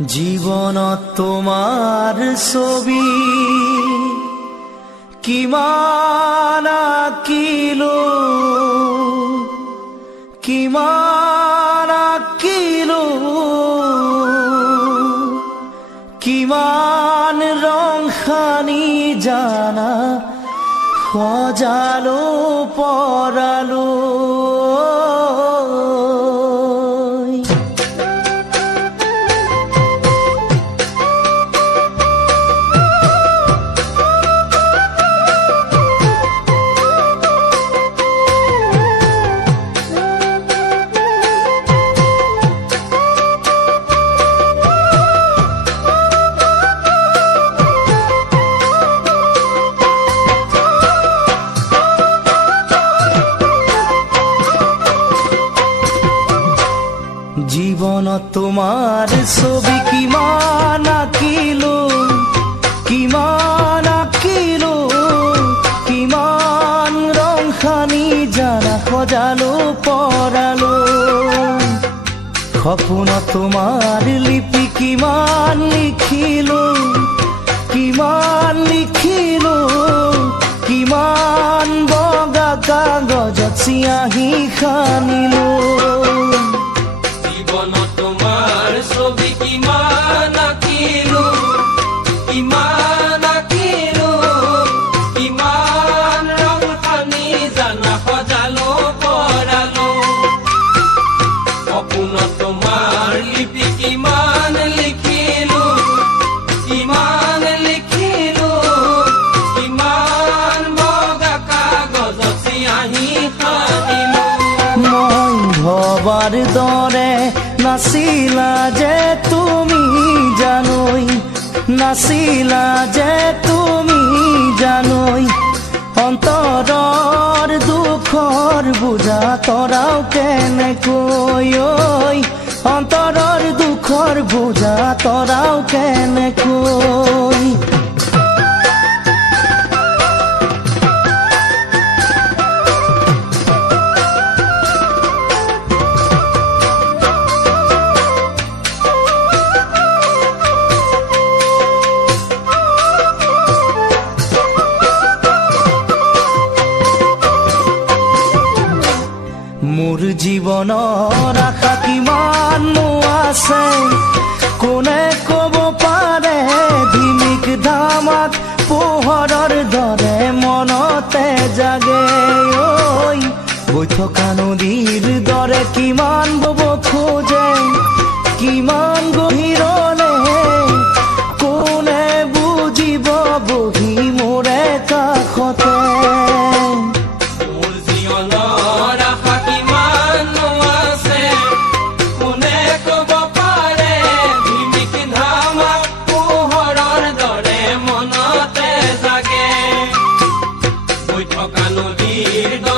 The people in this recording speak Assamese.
জীৱনত তোমাৰ ছবি কিমান আঁকিলো কিমান ৰং সানি জানা সজালো পৰালো জীৱনত তোমাৰ ছবি কিমান আঁকিলো কিমান ৰং সানি জানা সজালো পৰালো সপোনত তোমাৰ লিপি কিমান লিখিলো কিমান বগা কাগজত চিয়াঁহী সানিলো জীৱনত তোমাৰ ছবি কিমান আঁকিলো কিমান ৰং সানি জানা সজালো পৰালো সপোনত তোমাৰ লিপি কিমান লিখিলো কিমান বগা কাগজত চিয়াঁহী সানিলো মই ভবাৰ দৰে নাছিলা যে তুমি জানৈ অন্তৰৰ দুখৰ বুজা তৰাও কেনেকৈ অন্তৰৰ দুখৰ বুজা তৰাও কেনেকৈ মোৰ জীৱনৰ আশা কিমান আছে কোনে ক'ব পাৰে ধিমিক ধামাক পোহৰৰ দৰে মনতে জাগে বৈ থকা নদীৰ দৰে কিমান বব খোজে কিমান গভীৰলে